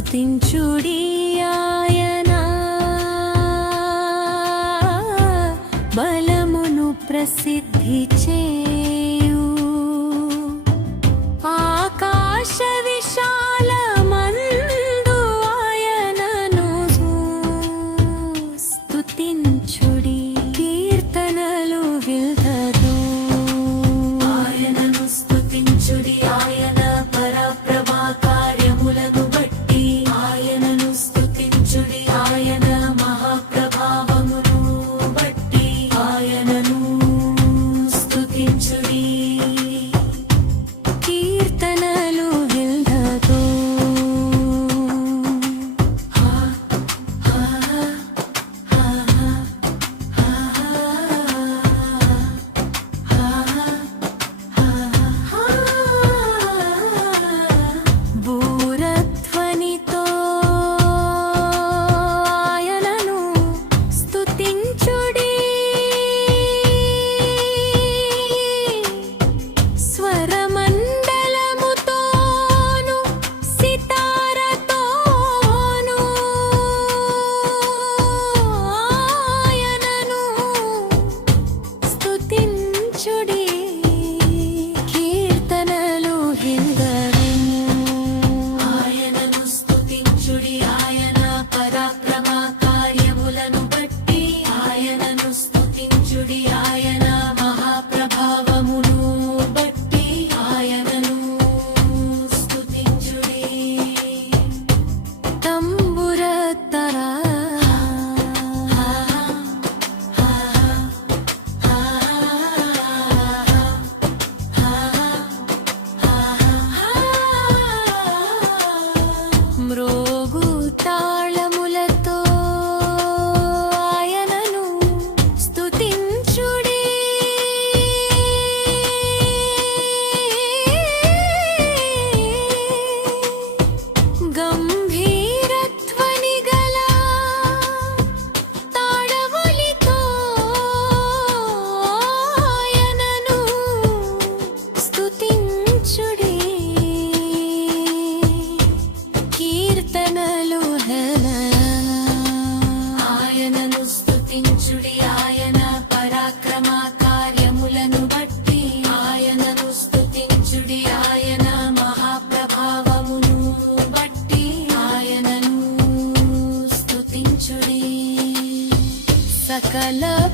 స్తుతించుడి ఆయన బలమును ప్రసిద్ధి చే స్తుతించుడి म्रो sakala